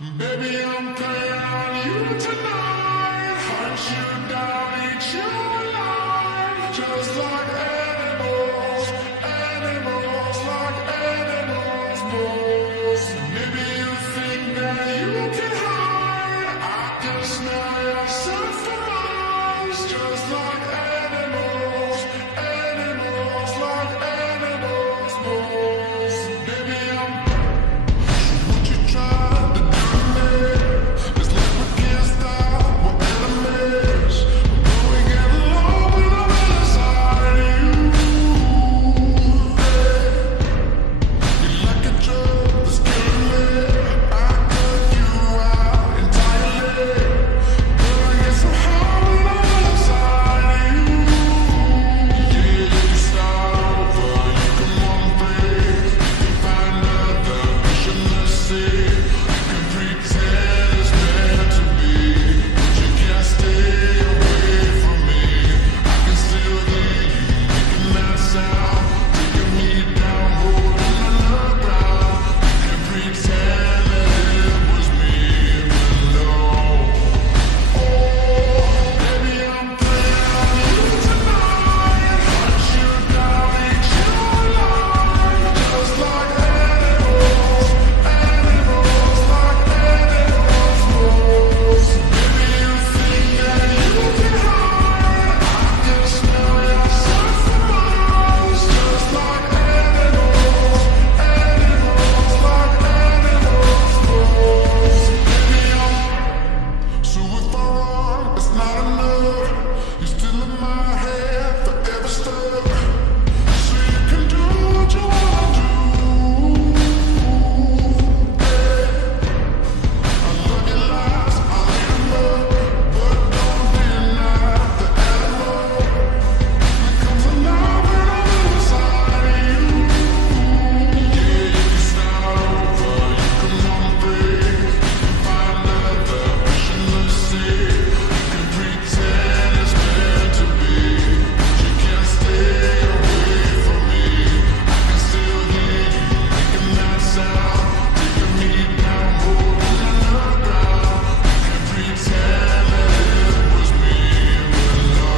Baby, I'm playing on you tonight. Hunt you down, eat you alive. Just like animals, animals, like animals, moles. Maybe you think that you can hide. I can smell your scent for miles. Just like animals, animals, like animals, moles. Baby, I'm what you trying to do to me. It's like we can't stop, we're enemies. But we get along when I'm inside of you. You're like a drug that's killing me. I cut you out entirely. But I get so high when I'm inside of you. Yeah, you can start over, you can run free. You can find another fish in the sea. You can pretend it's meant to be, but you can't stay away from me. I can still hear you making that sound, taking me down, holding on the ground. You can pretend that it was me, but no. Oh, baby, I'm playing on you tonight. Hunt you down, eat you alive. Just like animals, animals, like animals, moles. Maybe you think that you can hide. I can smell your scent for miles. Just like animals, animals, like animals, moles. Baby, so if I run, it's not enough. You're still in my head, forever stuck. So you can do what you wanna do. I love your lies, I leave them up, but don't deny the animal becomes alive when I'm inside of you. Yeah, you can start over, you can run free, you can find another fish in the sea. You can pretend it's meant to be, but you can't stay away from me. I can still hear you making that sound, taking me down, holding on the ground. You can pretend that it was me, but no.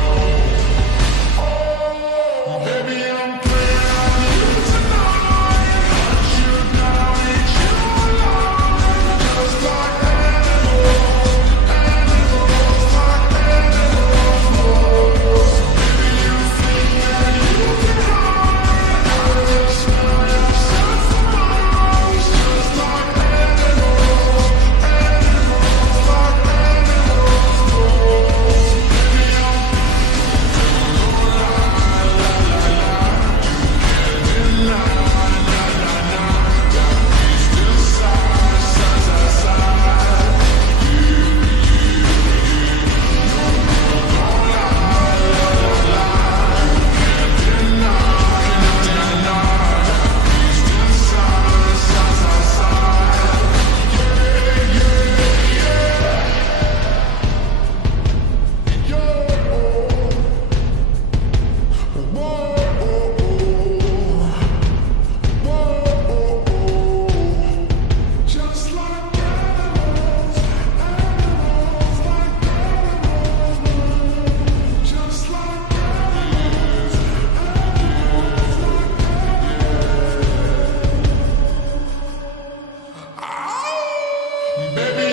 Oh, baby, I'm playing on you tonight. Hunt you down, eat you alive. Just like animals, animals, like animals, moles. Maybe you think that you can hide. I can smell your scent for miles. Just like animals, animals, like animals, moles. Baby, I'm just like animals, animals, like animals, just like animals, animals, like animals. Baby,